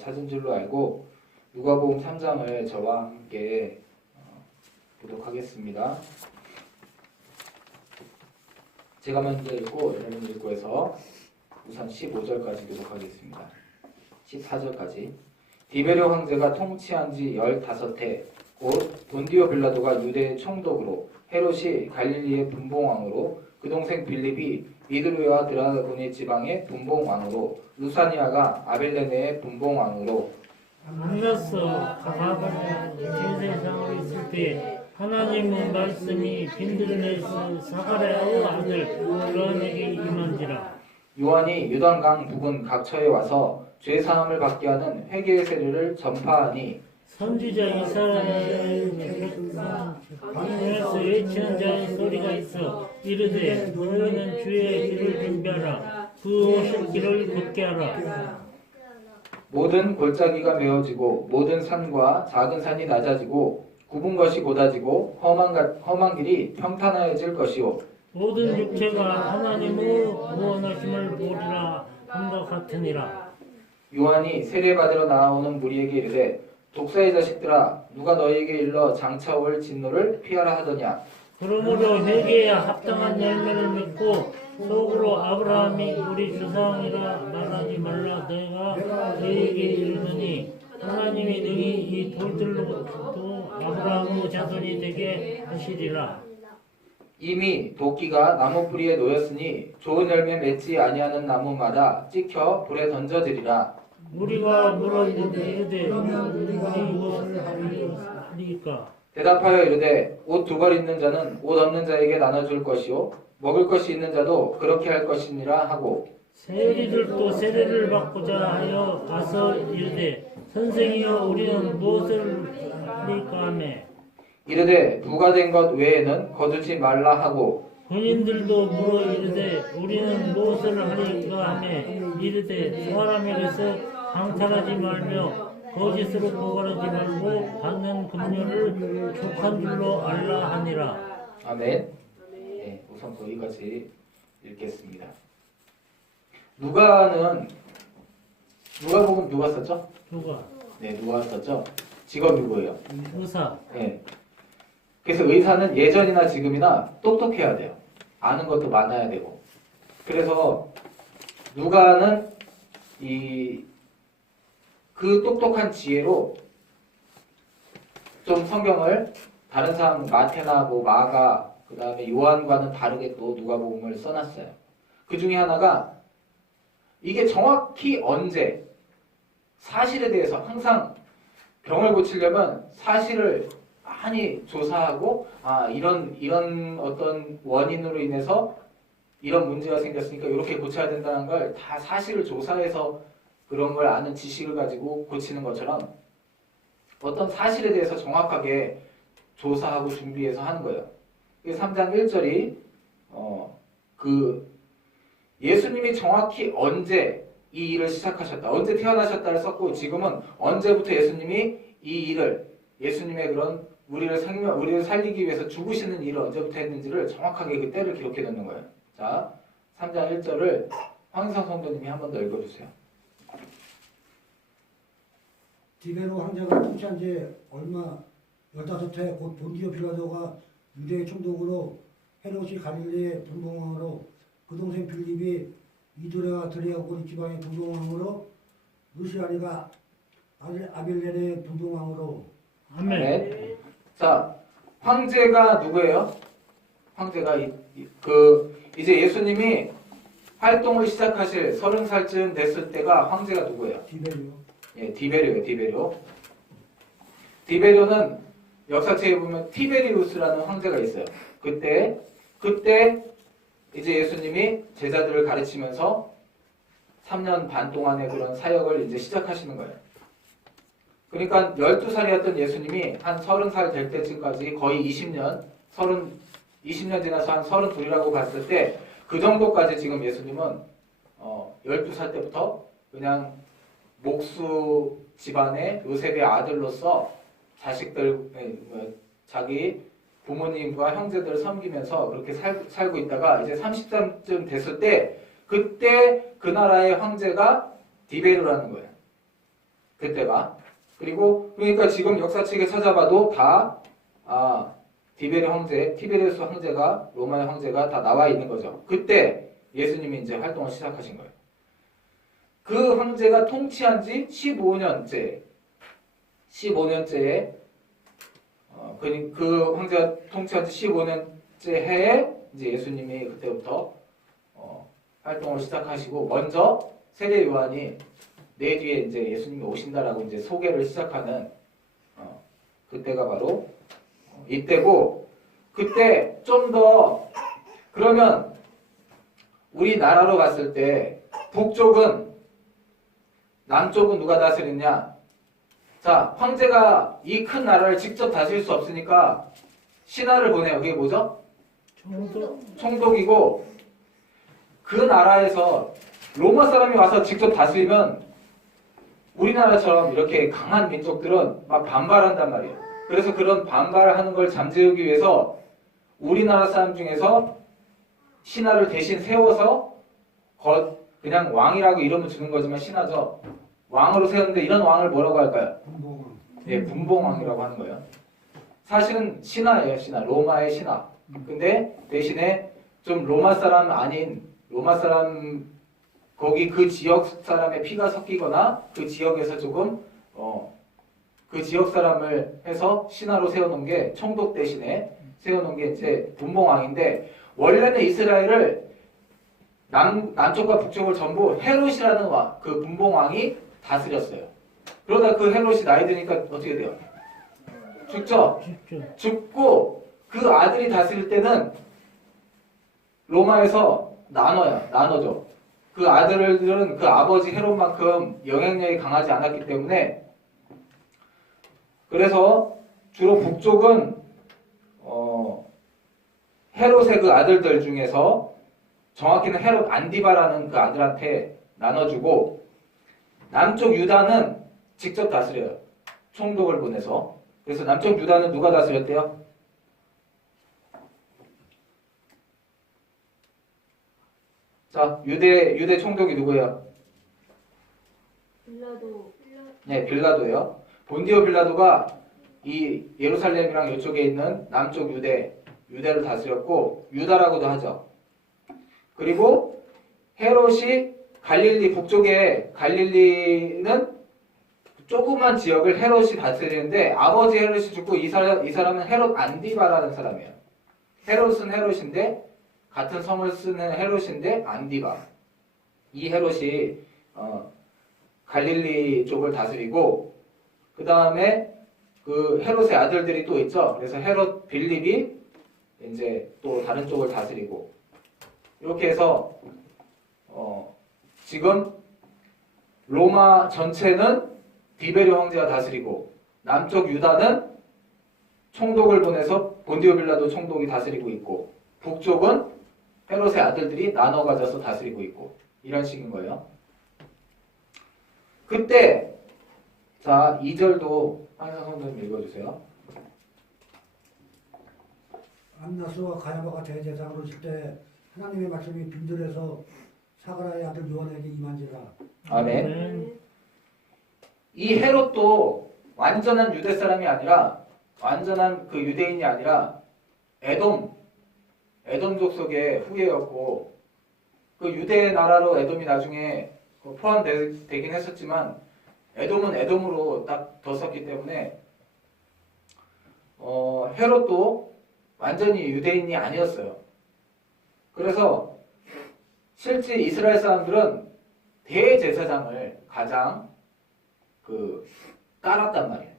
찾은 줄로 알고 누가복음 3장을 저와 함께 보도록 하겠습니다. 제가 먼저 읽고 여러분 읽고 해서 우선 15절까지 기록하겠습니다. 14절까지. 디베료 황제가 통치한 지 15해 곧 본디오 빌라도가 유대의 총독으로 헤롯이 갈릴리의 분봉왕으로 그 동생 빌립이 이드루와 드라고니 지방의 분봉왕으로 루사니아가 아벨레네의 분봉왕으로 만났어. 가바냐 세상으로 있을 때 하나님의 말씀이 빈들네스 사가랴의 아들 요한에게 임한지라. 요한이 요단강 부근 각처에 와서 죄사함을 받게 하는 회개의 세례를 전파하니 선지자 이사야에서 외치는 자의 소리가 있어 이르되 너희는 주의 길을 준비하라 그 오실 길을 걷게 하라. 모든 골짜기가 메어지고 모든 산과 작은 산이 낮아지고 굽은 것이 곧아지고 험한 길이 평탄하여질 것이요 모든 육체가 하나님의 무언하심을 보리라 함과 같으니라. 요한이 세례받으러 나오는 무리에게 이르되 독사의 자식들아 누가 너희에게 일러 장차 올 진노를 피하라 하더냐. 그러므로 회개해야 합당한 열매를 맺고 속으로 아브라함이 우리 조상이라 말하지 말라. 내가 너희에게 이르노니 하나님이 너희 이 돌들로부터 아브라함의 자손이 되게 하시리라. 이미 도끼가 나무 뿌리에 놓였으니 좋은 열매 맺지 아니하는 나무마다 찍혀 불에 던져지리라. 우리가 물었는데 우리 무엇을 하리까? 대답하여 이르되 옷 두 벌 있는 자는 옷 없는 자에게 나눠줄 것이요 먹을 것이 있는 자도 그렇게 할 것이니라 하고 세리들도 세례를 받고자 하여 가서 이르되 선생이여 우리는 무엇을 하리까 하매 이르되 부가된 것 외에는 거두지 말라 하고 군인들도 물어 이르되 우리는 무엇을 하리까 하매 이르되 사람에게서 강탈하지 말며 거짓으로 보관하지 말고 받는 금료를 족한 줄로 알라 하니라. 아멘. 네, 우선 거기까지 읽겠습니다. 누가복음 누가 썼죠? 누가? 네, 누가 썼죠? 직업이 뭐예요? 의사. 네. 그래서 의사는 예전이나 지금이나 똑똑해야 돼요. 아는 것도 많아야 되고. 그래서 누가는 그 똑똑한 지혜로 좀 성경을 다른 사람 마태나 마가 그 다음에 요한과는 다르게 또 누가복음을 써놨어요. 그 중에 하나가 이게 정확히 언제 사실에 대해서 항상 병을 고치려면 사실을 많이 조사하고 이런 어떤 원인으로 인해서 이런 문제가 생겼으니까 이렇게 고쳐야 된다는 걸 다 사실을 조사해서 그런 걸 아는 지식을 가지고 고치는 것처럼 어떤 사실에 대해서 정확하게 조사하고 준비해서 하는 거예요. 3장 1절이 예수님이 정확히 언제 이 일을 시작하셨다, 언제 태어나셨다를 썼고 지금은 언제부터 예수님이 이 일을 예수님의 그런 우리를 살리기 위해서 죽으시는 일을 언제부터 했는지를 정확하게 그 때를 기록해 놓는 거예요. 자, 3장 1절을 황희상 성도님이 한 번 더 읽어주세요. 디베로 황제가 통치한 지 얼마 15해 곧 본디오 빌라도가 유대의 총독으로 헤롯이 갈릴리의 분봉왕으로 그 동생 빌립이 이두레와 드레아고니 지방의 분봉왕으로 루시아니가 아빌레네의 분봉왕으로. 아멘. 자, 황제가 누구예요? 황제가 이제 예수님이 활동을 시작하실 30살쯤 됐을 때가 황제가 누구예요? 디베리오. 예, 디베리오예요. 디베리오는 역사책에 보면 티베리우스라는 황제가 있어요. 그때 이제 예수님이 제자들을 가르치면서 3년 반 동안의 그런 사역을 이제 시작하시는 거예요. 그러니까 12살이었던 예수님이 한 30살 될 때쯤까지 거의 20년 지나서 한 32이라고 봤을 때 그 정도까지 지금 예수님은 12살 때부터 그냥 목수 집안의 요셉의 아들로서 자기 부모님과 형제들을 섬기면서 그렇게 살고 있다가 이제 30살쯤 됐을 때 그때 그 나라의 황제가 디베르라는 거예요. 그때가. 그리고 그러니까 지금 역사책에 찾아봐도 다 티베리우스 황제가 로마의 황제가 다 나와 있는 거죠. 그때 예수님이 이제 활동을 시작하신 거예요. 그 황제가 통치한 지 15년째에 그 황제가 통치한 지 15년째 해에 이제 예수님이 그때부터 활동을 시작하시고 먼저 세례 요한이 내 뒤에 이제 예수님이 오신다라고 이제 소개를 시작하는 그때가 바로 이때고 그때 좀 더 그러면 우리나라로 봤을 때 북쪽은 남쪽은 누가 다스리냐? 자, 황제가 이 큰 나라를 직접 다스릴 수 없으니까 신하를 보내요. 그게 뭐죠? 총독이고 그 나라에서 로마 사람이 와서 직접 다스리면 우리나라처럼 이렇게 강한 민족들은 막 반발한단 말이에요. 그래서 그런 반발하는 걸 잠재우기 위해서 우리나라 사람 중에서 신하를 대신 세워서 그냥 왕이라고 이름을 주는 거지만 신하죠. 왕으로 세웠는데 이런 왕을 뭐라고 할까요? 분봉왕. 네, 분봉왕이라고 하는 거예요. 사실은 신하예요, 신하. 로마의 신하. 근데 대신에 좀 로마 사람 아닌 로마 사람 거기 그 지역 사람의 피가 섞이거나 그 지역에서 조금 그 지역 사람을 해서 신하로 세워놓은 게 총독 대신에 세워놓은 게 이제 분봉왕인데 원래는 이스라엘을 남쪽과 북쪽을 전부 헤롯이라는 그 분봉왕이 다스렸어요. 그러다 그 헤롯이 나이 드니까 어떻게 돼요? 죽죠? 죽고 그 아들이 다스릴 때는 로마에서 나눠져. 그 아들들은 그 아버지 헤롯만큼 영향력이 강하지 않았기 때문에 그래서 주로 북쪽은 헤롯의 그 아들들 중에서 정확히는 헤롯 안디바라는 그 아들한테 나눠주고 남쪽 유다는 직접 다스려요. 총독을 보내서. 그래서 남쪽 유다는 누가 다스렸대요? 자, 유대 총독이 누구예요? 빌라도. 네, 빌라도예요. 본디오 빌라도가 이 예루살렘이랑 이쪽에 있는 남쪽 유대를 다스렸고 유다라고도 하죠. 그리고 헤롯이 갈릴리 북쪽에 갈릴리는 조그만 지역을 헤롯이 다스리는데 아버지 헤롯이 죽고 이 사람은 헤롯 안디바라는 사람이에요. 헤롯은 헤롯인데 같은 성을 쓰는 헤롯인데 안디바. 이 헤롯이 갈릴리 쪽을 다스리고 그 다음에 그 헤롯의 아들들이 또 있죠. 그래서 헤롯 빌립이 이제 또 다른 쪽을 다스리고 이렇게 해서 지금 로마 전체는 디베리오 황제가 다스리고 남쪽 유다는 총독을 보내서 본디오 빌라도 총독이 다스리고 있고 북쪽은 헤롯의 아들들이 나눠 가져서 다스리고 있고 이런 식인 거예요. 그때 자 2절도 한상 성도님 읽어주세요. 안나스와 가야바가 대제사장으로 있을 때 하나님의 말씀이 빈들에서 사가랴의 아들 요한에게 임한지라. 아멘. 이 헤롯도 완전한 유대 사람이 아니라 완전한 그 유대인이 아니라 에돔 족속의 후예였고 그 유대 나라로 에돔이 나중에 포함되긴 했었지만 에돔은 에돔으로 딱 뒀었기 때문에 헤롯도 완전히 유대인이 아니었어요. 그래서 실제 이스라엘 사람들은 대제사장을 가장 따랐단 말이에요.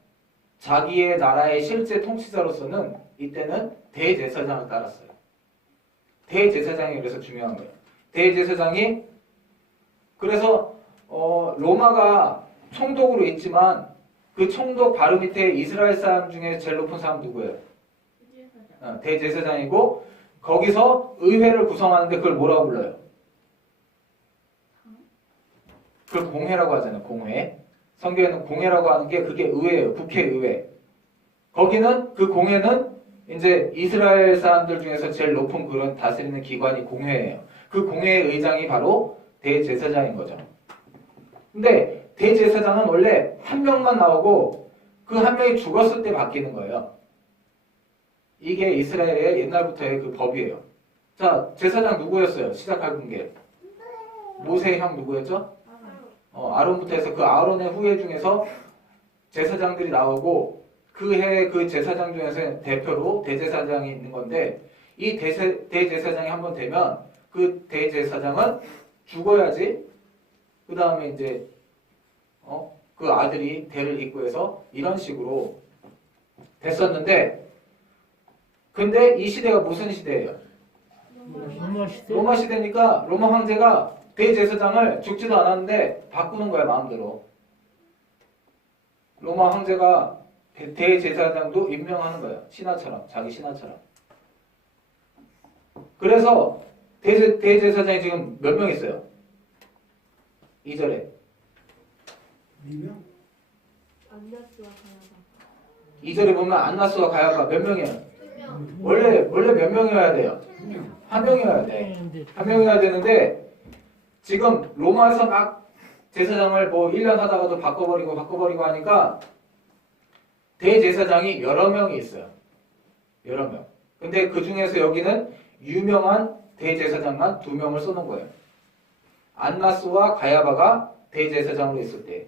자기의 나라의 실제 통치자로서는 이때는 대제사장을 따랐어요. 대제사장이 그래서 중요한 거예요. 대제사장이 그래서 로마가 총독으로 있지만 그 총독 바로 밑에 이스라엘 사람 중에 제일 높은 사람 누구예요? 대제사장이고 거기서 의회를 구성하는데 그걸 뭐라고 불러요? 그걸 공회라고 하잖아요. 공회. 성경에는 공회라고 하는 게 그게 의회예요. 국회의회. 거기는 그 공회는 이제 이스라엘 사람들 중에서 제일 높은 그런 다스리는 기관이 공회예요. 그 공회의 의장이 바로 대제사장인 거죠. 근데 대제사장은 원래 한 명만 나오고 그 한 명이 죽었을 때 바뀌는 거예요. 이게 이스라엘의 옛날부터의 그 법이에요. 자, 제사장 누구였어요? 시작할 게 모세의 형 누구였죠? 아론부터 해서 그 아론의 후예 중에서 제사장들이 나오고 그 해 그 제사장 중에서 대표로 대제사장이 있는 건데 이 대제사장이 한번 되면 그 대제사장은 죽어야지 그 다음에 이제 그 아들이 대를 잇고 해서 이런 식으로 됐었는데 근데 이 시대가 무슨 시대예요? 로마 시대. 로마 시대니까 로마 황제가 대제사장을 죽지도 않았는데 바꾸는 거야 마음대로. 로마 황제가 대제사장도 임명하는 거예요. 신하처럼 자기 신하처럼. 그래서 대제사장이 지금 몇 명 있어요? 2절에 2명? 안나스와 가야바. 2절에 보면 안나스와 가야바 몇 명이에요? 원래 몇 명이어야 돼요? 한 명이어야 돼. 한 명이어야 되는데 지금 로마에서 막 제사장을 뭐 1년 하다가도 바꿔버리고 하니까 대제사장이 여러 명이 있어요. 여러 명. 근데 그 중에서 여기는 유명한 대제사장만 2명을 써놓은 거예요. 안나스와 가야바가 대제사장으로 있을 때.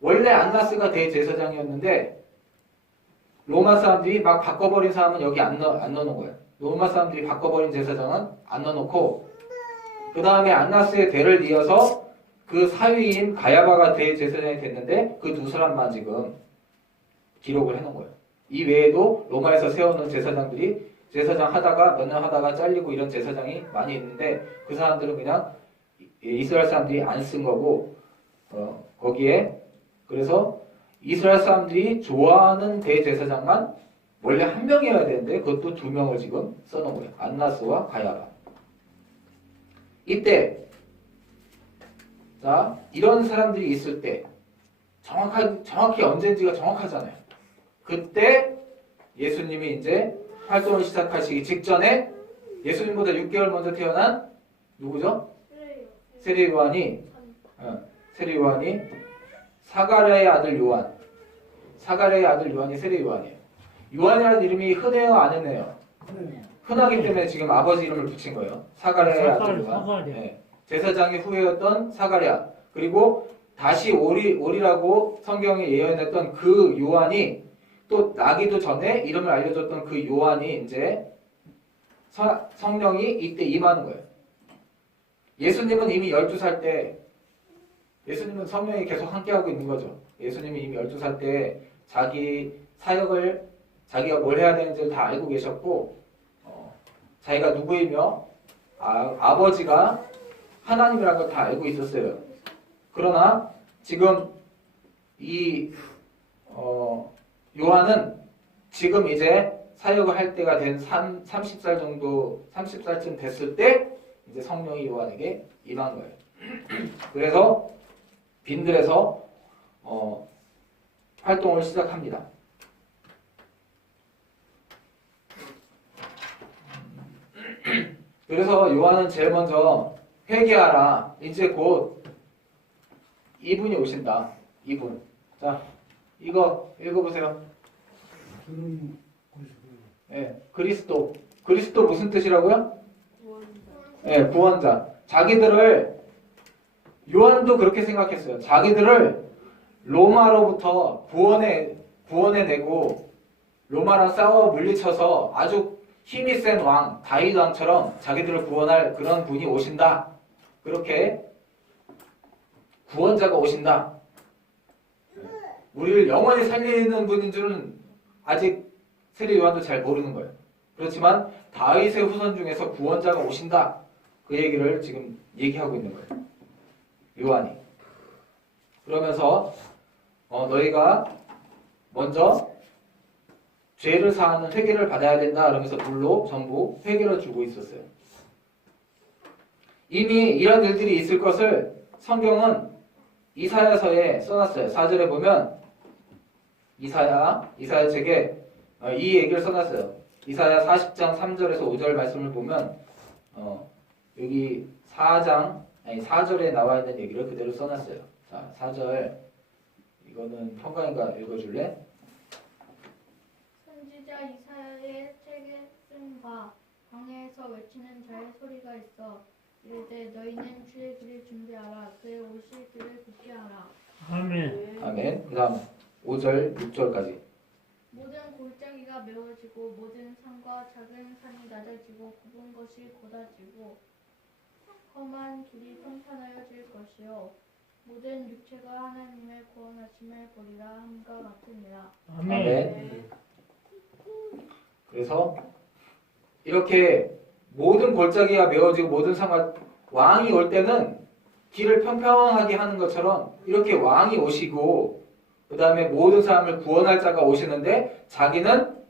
원래 안나스가 대제사장이었는데 로마 사람들이 막 바꿔버린 사람은 여기 안 넣어놓은 거예요. 로마 사람들이 바꿔버린 제사장은 안 넣어놓고 그 다음에 안나스의 대를 이어서 그 사위인 가야바가 대제사장이 됐는데 그 2사람만 지금 기록을 해놓은 거예요. 이 외에도 로마에서 세우는 제사장들이 제사장 하다가 몇 년 하다가 잘리고 이런 제사장이 많이 있는데 그 사람들은 그냥 이스라엘 사람들이 안 쓴 거고 거기에 그래서 이스라엘 사람들이 좋아하는 대제사장만 원래 한 명이어야 되는데 그것도 2명을 지금 써놓은 거예요. 안나스와 가야바. 이때 자 이런 사람들이 있을 때 정확히 언제인지가 정확하잖아요. 그때 예수님이 이제 활동을 시작하시기 직전에 예수님보다 6개월 먼저 태어난 누구죠? 세례 요한이 사가랴의 아들 요한. 사가랴의 아들 요한이 세례 요한이에요. 요한이라는 이름이 흔해요, 안 흔해요? 네. 흔하기 때문에 지금 아버지 이름을 붙인 거예요. 사가랴의 아들 요한. 사가랴. 네. 제사장의 후예였던 사가랴. 그리고 다시 오리라고 성경에 예언했던 그 요한이 또 나기도 전에 이름을 알려줬던 그 요한이 이제 성령이 이때 임하는 거예요. 예수님은 이미 12살 때 예수님은 성령이 계속 함께하고 있는 거죠. 예수님이 이미 12살 때 자기 사역을 자기가 뭘 해야 되는지를 다 알고 계셨고 자기가 누구이며 아버지가 하나님이라는 걸 다 알고 있었어요. 그러나 지금 이 요한은 지금 이제 사역을 할 때가 된 30살 정도 30살쯤 됐을 때 이제 성령이 요한에게 임한 거예요. 그래서 빈들에서 활동을 시작합니다. 그래서 요한은 제일 먼저 회개하라. 이제 곧 이분이 오신다. 이분. 자, 이거 읽어보세요. 저는 예, 그리스도. 그리스도 무슨 뜻이라고요? 구원자. 예, 구원자. 자기들을 요한도 그렇게 생각했어요. 자기들을 로마로부터 구원해내고 로마랑 싸워 물리쳐서 아주 힘이 센 왕, 다윗 왕처럼 자기들을 구원할 그런 분이 오신다. 그렇게 구원자가 오신다. 우리를 영원히 살리는 분인 줄은 아직 세례 요한도 잘 모르는 거예요. 그렇지만 다윗의 후손 중에서 구원자가 오신다. 그 얘기를 지금 얘기하고 있는 거예요. 요한이. 그러면서 너희가 먼저 죄를 사하는 회개를 받아야 된다. 그러면서 물로 전부 회개를 주고 있었어요. 이미 이런 일들이 있을 것을 성경은 이사야서에 써놨어요. 4절에 보면 이사야 책에 이 얘기를 써놨어요. 이사야 40장 3절에서 5절 말씀을 보면 여기 4장 아니 4절에 나와 있는 얘기를 그대로 써놨어요. 자, 4절 이거는 평강이가 읽어줄래? 선지자 이사야의 책에 쓴 바 광야에서 외치는 자의 소리가 있어 이르되 너희는 주의 길을 준비하라 그의 오실 길을 굳게 하라. 아멘. 아멘. 그 다음 5절, 6절까지. 모든 골짜기가 메워지고 모든 산과 작은 산이 낮아지고 굽은 것이 곧아지고 험한 길이 평탄하여질 것이요 모든 육체가 하나님의 구원하심을 보리라 함과 같으니라. 아멘. 아멘. 그래서 이렇게 모든 골짜기가 메워지고 모든 산과 왕이 올 때는 길을 평평하게 하는 것처럼 이렇게 왕이 오시고 그 다음에 모든 사람을 구원할 자가 오시는데 자기는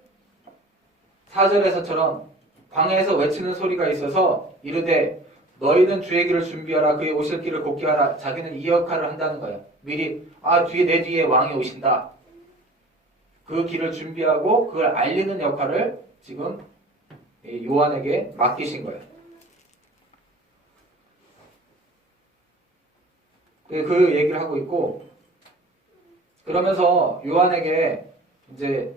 4절에서처럼 광야에서 외치는 소리가 있어서 이르되 너희는 주의 길을 준비하라 그의 오실 길을 곧게 하라. 자기는 이 역할을 한다는 거예요. 미리 뒤에 내 뒤에 왕이 오신다. 그 길을 준비하고 그걸 알리는 역할을 지금 요한에게 맡기신 거예요. 그 얘기를 하고 있고 그러면서 요한에게 이제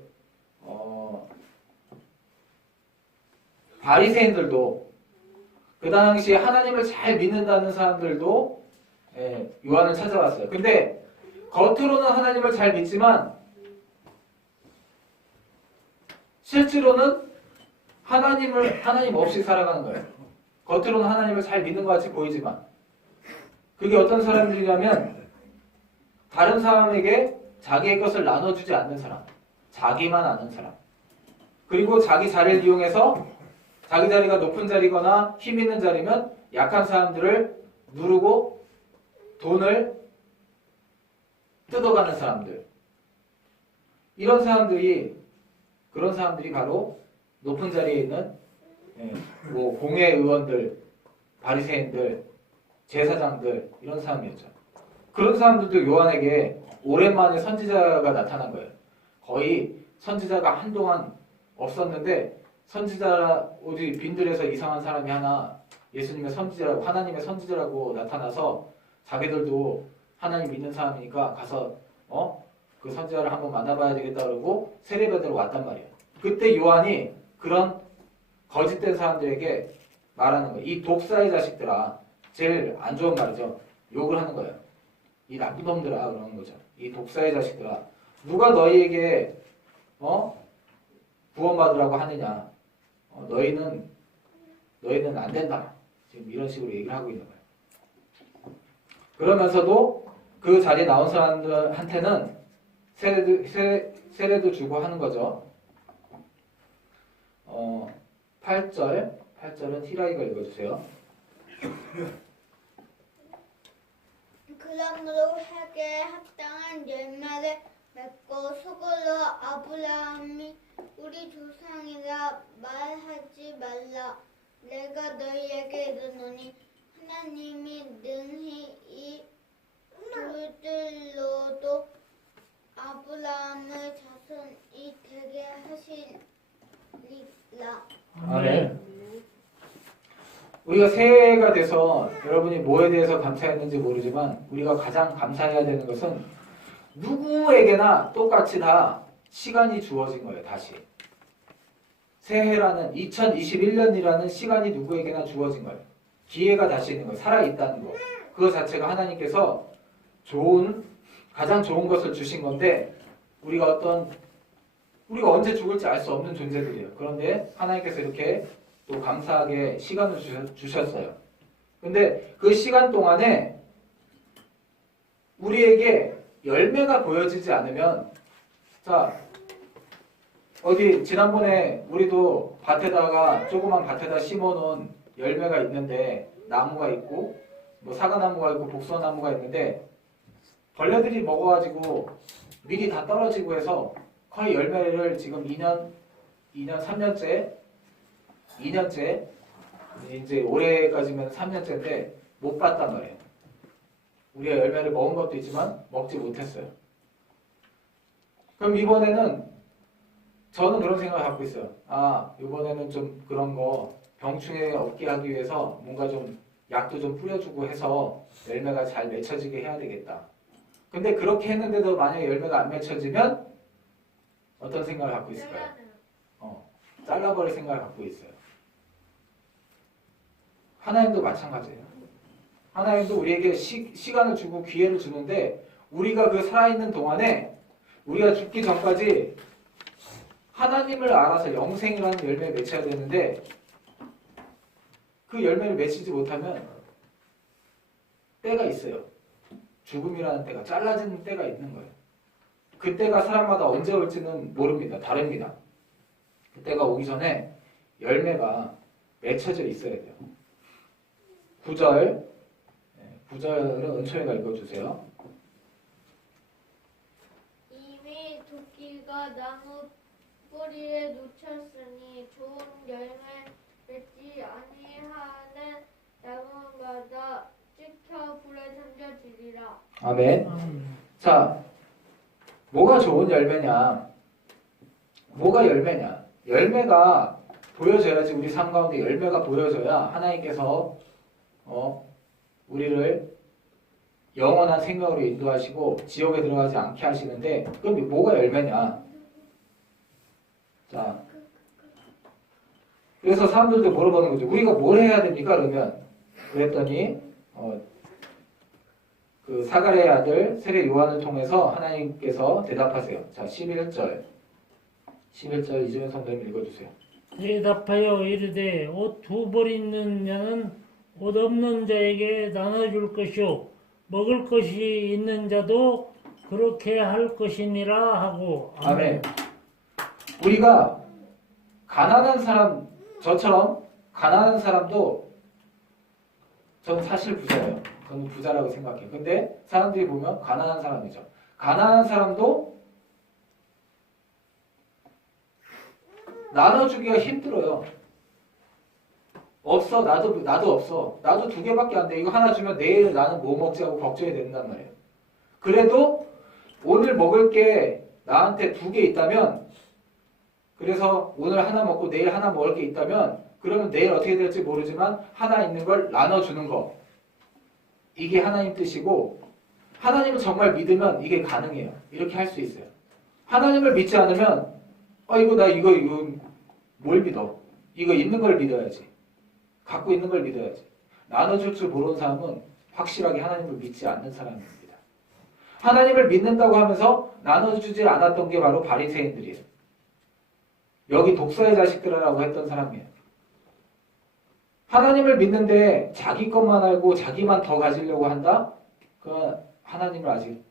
바리새인들도 그 당시에 하나님을 잘 믿는다는 사람들도 요한을 찾아왔어요. 근데 겉으로는 하나님을 잘 믿지만 실제로는 하나님 없이 살아가는 거예요. 겉으로는 하나님을 잘 믿는 것 같이 보이지만 그게 어떤 사람들이냐면 다른 사람에게 자기의 것을 나눠주지 않는 사람, 자기만 아는 사람, 그리고 자기 자리를 이용해서 자기 자리가 높은 자리거나 힘 있는 자리면 약한 사람들을 누르고 돈을 뜯어가는 사람들. 그런 사람들이 바로 높은 자리에 있는 뭐 공회 의원들, 바리새인들, 제사장들 이런 사람이었죠. 그런 사람들도 요한에게 오랜만에 선지자가 나타난 거예요. 거의 선지자가 한동안 없었는데 선지자 어디 빈들에서 이상한 사람이 하나 예수님의 선지자라고 하나님의 선지자라고 나타나서 자기들도 하나님 믿는 사람이니까 가서 그 선지자를 한번 만나봐야 되겠다 그러고 세례받으러 왔단 말이에요. 그때 요한이 그런 거짓된 사람들에게 말하는 거예요. 이 독사의 자식들아, 제일 안 좋은 말이죠. 욕을 하는 거예요. 이 나쁜 놈들아 그러는 거죠. 이 독사의 자식들아, 누가 너희에게 구원받으라고 하느냐? 너희는 안 된다. 지금 이런 식으로 얘기를 하고 있는 거예요. 그러면서도 그 자리에 나온 사람들한테는 세례도 주고 하는 거죠. 8절은 히라이가 읽어주세요. 그러므로 핵에 합당한 열매를 맺고 속으로 아브라함이 우리 조상이라 말하지 말라. 내가 너희에게 이르노니 하나님이 능히 이 돌들로도 아브라함의 자손이 되게 하시리라. 아멘. 우리가 새해가 돼서 여러분이 뭐에 대해서 감사했는지 모르지만 우리가 가장 감사해야 되는 것은 누구에게나 똑같이 다 시간이 주어진 거예요. 다시 새해라는 2021년이라는 시간이 누구에게나 주어진 거예요. 기회가 다시 있는 거예요. 살아있다는 거. 그거 자체가 하나님께서 가장 좋은 것을 주신 건데 우리가 언제 죽을지 알 수 없는 존재들이에요. 그런데 하나님께서 이렇게 또 감사하게 시간을 주셨어요. 근데 그 시간 동안에 우리에게 열매가 보여지지 않으면 어디 지난번에 우리도 조그만 밭에다 심어놓은 열매가 있는데 나무가 있고 뭐 사과나무가 있고 복숭아나무가 있는데 벌레들이 먹어가지고 밀이 다 떨어지고 해서 거의 열매를 지금 2년 3년째 이제 올해까지면 3년째인데 못 봤단 말이에요. 우리가 열매를 먹은 것도 있지만 먹지 못했어요. 그럼 이번에는 저는 그런 생각을 갖고 있어요. 이번에는 좀 그런 거 병충해 없게 하기 위해서 뭔가 좀 약도 좀 뿌려주고 해서 열매가 잘 맺혀지게 해야 되겠다. 근데 그렇게 했는데도 만약에 열매가 안 맺혀지면 어떤 생각을 갖고 있을까요? 잘라버릴 생각을 갖고 있어요. 하나님도 마찬가지예요. 하나님도 우리에게 시간을 주고 기회를 주는데 우리가 그 살아있는 동안에 우리가 죽기 전까지 하나님을 알아서 영생이라는 열매를 맺혀야 되는데 그 열매를 맺히지 못하면 때가 있어요. 죽음이라는 때가, 잘라지는 때가 있는 거예요. 그 때가 사람마다 언제 올지는 모릅니다. 다릅니다. 그 때가 오기 전에 열매가 맺혀져 있어야 돼요. 9절, 9절은 은총이가 읽어주세요. 이미 도끼가 나무 뿌리에 놓쳤으니 좋은 열매 맺지 아니하는 나무마다 찍혀 불에 던져지리라. 아멘. 자, 뭐가 좋은 열매냐? 뭐가 열매냐? 열매가 보여져야지. 우리 삶 가운데 열매가 보여져야 하나님께서 우리를 영원한 생명으로 인도하시고 지옥에 들어가지 않게 하시는데, 그럼 뭐가 열매냐? 자, 그래서 사람들도 물어보는 거죠. 우리가 뭘 해야 됩니까? 그랬더니 그 사가랴의 아들 세례 요한을 통해서 하나님께서 대답하세요. 자, 11절 이주연 성도님 읽어주세요. 대답하여 이르되 옷 두 벌 있는 자는 옷 없는 자에게 나눠줄 것이요 먹을 것이 있는 자도 그렇게 할 것이니라 하고. 아멘. 우리가 가난한 사람, 저처럼 가난한 사람도 저는 사실 부자예요. 저는 부자라고 생각해요. 근데 사람들이 보면 가난한 사람이죠. 가난한 사람도 나눠주기가 힘들어요. 없어. 나도 없어. 나도 2개밖에 안 돼. 이거 하나 주면 내일 나는 뭐 먹지 하고 걱정이 된단 말이에요. 그래도 오늘 먹을 게 나한테 2개 있다면, 그래서 오늘 하나 먹고 내일 하나 먹을 게 있다면, 그러면 내일 어떻게 될지 모르지만 하나 있는 걸 나눠주는 거. 이게 하나님 뜻이고, 하나님을 정말 믿으면 이게 가능해요. 이렇게 할 수 있어요. 하나님을 믿지 않으면 이거 뭘 믿어? 이거 있는 걸 믿어야지. 갖고 있는 걸 믿어야지. 나눠줄 줄 모르는 사람은 확실하게 하나님을 믿지 않는 사람입니다. 하나님을 믿는다고 하면서 나눠주지 않았던 게 바로 바리새인들이에요. 여기 독사의 자식들이라고 했던 사람이에요. 하나님을 믿는데 자기 것만 알고 자기만 더 가지려고 한다? 그건 하나님을 아직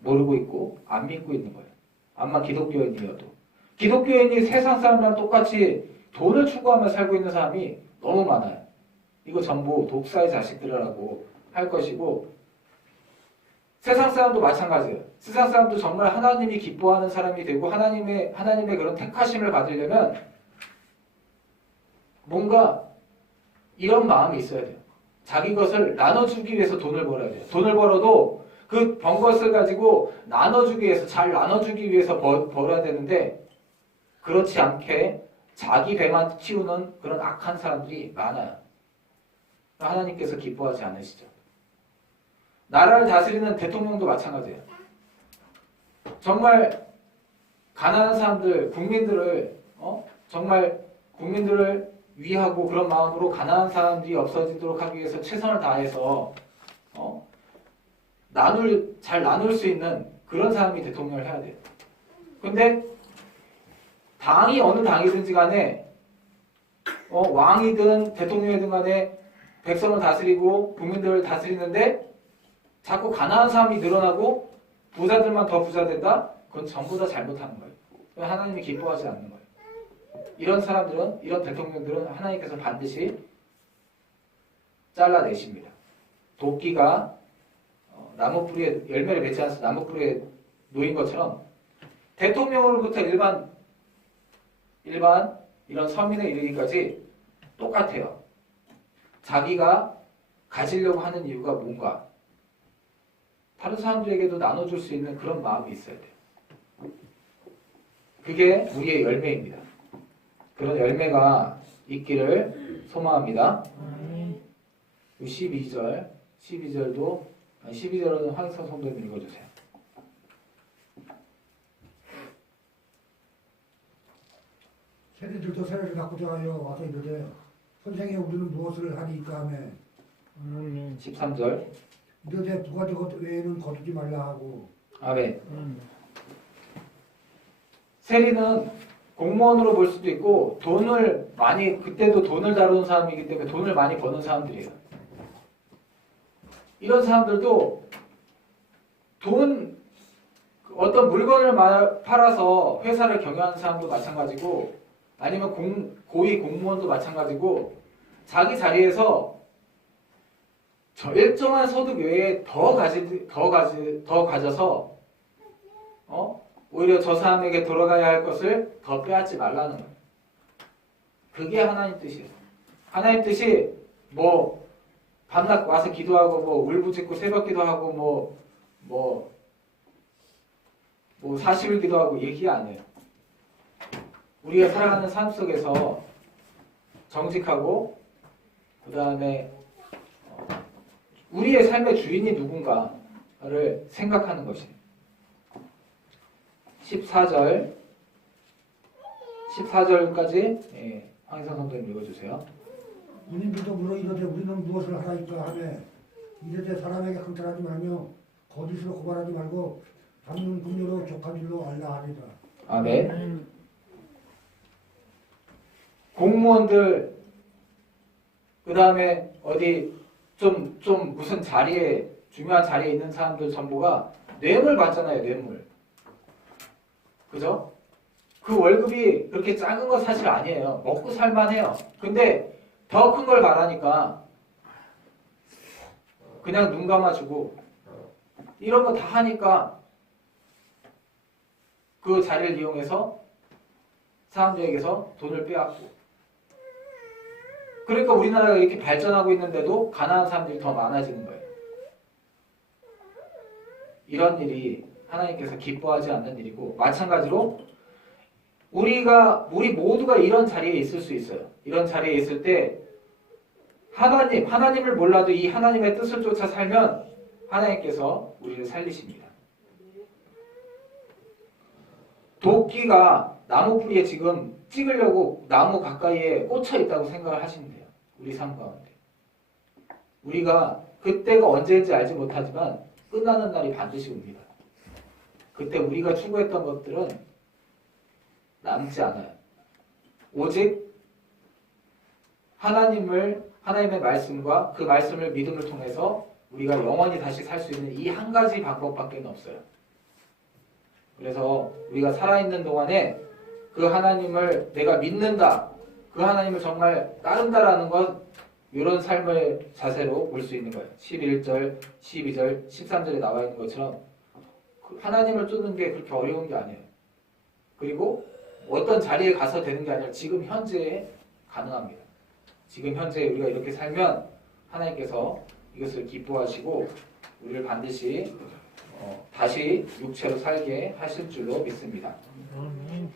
모르고 있고 안 믿고 있는 거예요. 암만 기독교인이어도. 기독교인이 세상 사람이랑 똑같이 돈을 추구하며 살고 있는 사람이 너무 많아요. 이거 전부 독사의 자식들이라고 할 것이고, 세상 사람도 마찬가지예요. 세상 사람도 정말 하나님이 기뻐하는 사람이 되고 하나님의 그런 택하심을 받으려면 뭔가 이런 마음이 있어야 돼요. 자기 것을 나눠주기 위해서 돈을 벌어야 돼요. 돈을 벌어도 그 번 것을 가지고 나눠주기 위해서, 잘 나눠주기 위해서 벌어야 되는데, 그렇지 않게 자기 배만 키우는 그런 악한 사람들이 많아요. 하나님께서 기뻐하지 않으시죠. 나라를 다스리는 대통령도 마찬가지예요. 정말 가난한 사람들, 국민들을 정말 국민들을 위하고 그런 마음으로 가난한 사람들이 없어지도록 하기 위해서 최선을 다해서 잘 나눌 수 있는 그런 사람이 대통령을 해야 돼요. 근데 당이 어느 당이든지 간에 왕이든 대통령이든 간에 백성을 다스리고 국민들을 다스리는데 자꾸 가난한 사람이 늘어나고 부자들만 더 부자 된다? 그건 전부 다 잘못하는 거예요. 하나님이 기뻐하지 않는 거예요. 이런 사람들은, 이런 대통령들은 하나님께서 반드시 잘라내십니다. 도끼가 나무 뿌리에 열매를 맺지 않아서 나무 뿌리에 놓인 것처럼 대통령으로부터 일반 이런 서민에 이르기까지 똑같아요. 자기가 가지려고 하는 이유가 뭔가, 다른 사람들에게도 나눠줄 수 있는 그런 마음이 있어야 돼요. 그게 우리의 열매입니다. 그런 열매가 있기를 소망합니다. 12절도 12절은 황희성 성도님 읽어주세요. 세리들도 세례를 갖고자 하여 와서 이르되 선생에 우리는 무엇을 하리이까 하며 아멘. 13절. 이르되 두 가지 것 외에는 거두지 말라 하고 아멘. 아멘. 세리는 공무원으로 볼 수도 있고 돈을 많이 그때도 돈을 다루는 사람이기 때문에 돈을 많이 버는 사람들이에요. 이런 사람들도 돈 어떤 물건을 팔아서 회사를 경영하는 사람도 마찬가지고 아니면 고위 공무원도 마찬가지고 자기 자리에서 저 일정한 소득 외에 더 가져서 오히려 저 사람에게 돌아가야 할 것을 더 빼앗지 말라는 거예요. 그게 하나님 뜻이에요. 하나님 뜻이 뭐 밤낮 와서 기도하고 뭐 울부짖고 새벽 기도하고 뭐 40일 기도하고 얘기 안 해요. 우리가 살아가는 삶 속에서 정직하고 그 다음에 우리의 삶의 주인이 누군가를 생각하는 것이에요. 14절까지 황희성 성도님 읽어주세요. 군인들도 물어 이르되 우리는 무엇을 하라이까 하며 이르되 사람에게 강탈하지 말며 거짓으로 고발하지 말고 잡는 금료로 족한 줄로 알라 하리라. 아멘. 아멘. 공무원들 그 다음에 어디 좀 무슨 자리에 중요한 자리에 있는 사람들 전부가 뇌물 받잖아요. 뇌물. 그죠? 그 월급이 그렇게 작은 거 사실 아니에요. 먹고 살만해요. 근데 더 큰 걸 바라니까 그냥 눈 감아주고 이런 거 다 하니까 그 자리를 이용해서 사람들에게서 돈을 빼앗고 그러니까 우리나라가 이렇게 발전하고 있는데도 가난한 사람들이 더 많아지는 거예요. 이런 일이 하나님께서 기뻐하지 않는 일이고 마찬가지로 우리 모두가 이런 자리에 있을 수 있어요. 이런 자리에 있을 때 하나님을 몰라도 이 하나님의 뜻을 쫓아 살면 하나님께서 우리를 살리십니다. 도끼가 나무 뿌리에 지금 찍으려고 나무 가까이에 꽂혀 있다고 생각을 하시면 돼요. 우리 삶 가운데. 우리가 그때가 언제인지 알지 못하지만 끝나는 날이 반드시 옵니다. 그때 우리가 추구했던 것들은 남지 않아요. 오직 하나님의 말씀과 그 말씀을 믿음을 통해서 우리가 영원히 다시 살 수 있는 이 한 가지 방법밖에 없어요. 그래서 우리가 살아있는 동안에 그 하나님을 내가 믿는다. 그 하나님을 정말 따른다라는 것 이런 삶의 자세로 볼 수 있는 거예요. 11절, 12절, 13절에 나와 있는 것처럼 하나님을 쫓는 게 그렇게 어려운 게 아니에요. 그리고 어떤 자리에 가서 되는 게 아니라 지금 현재에 가능합니다. 지금 현재 우리가 이렇게 살면 하나님께서 이것을 기뻐하시고 우리를 반드시 다시 육체로 살게 하실 줄로 믿습니다. 아멘.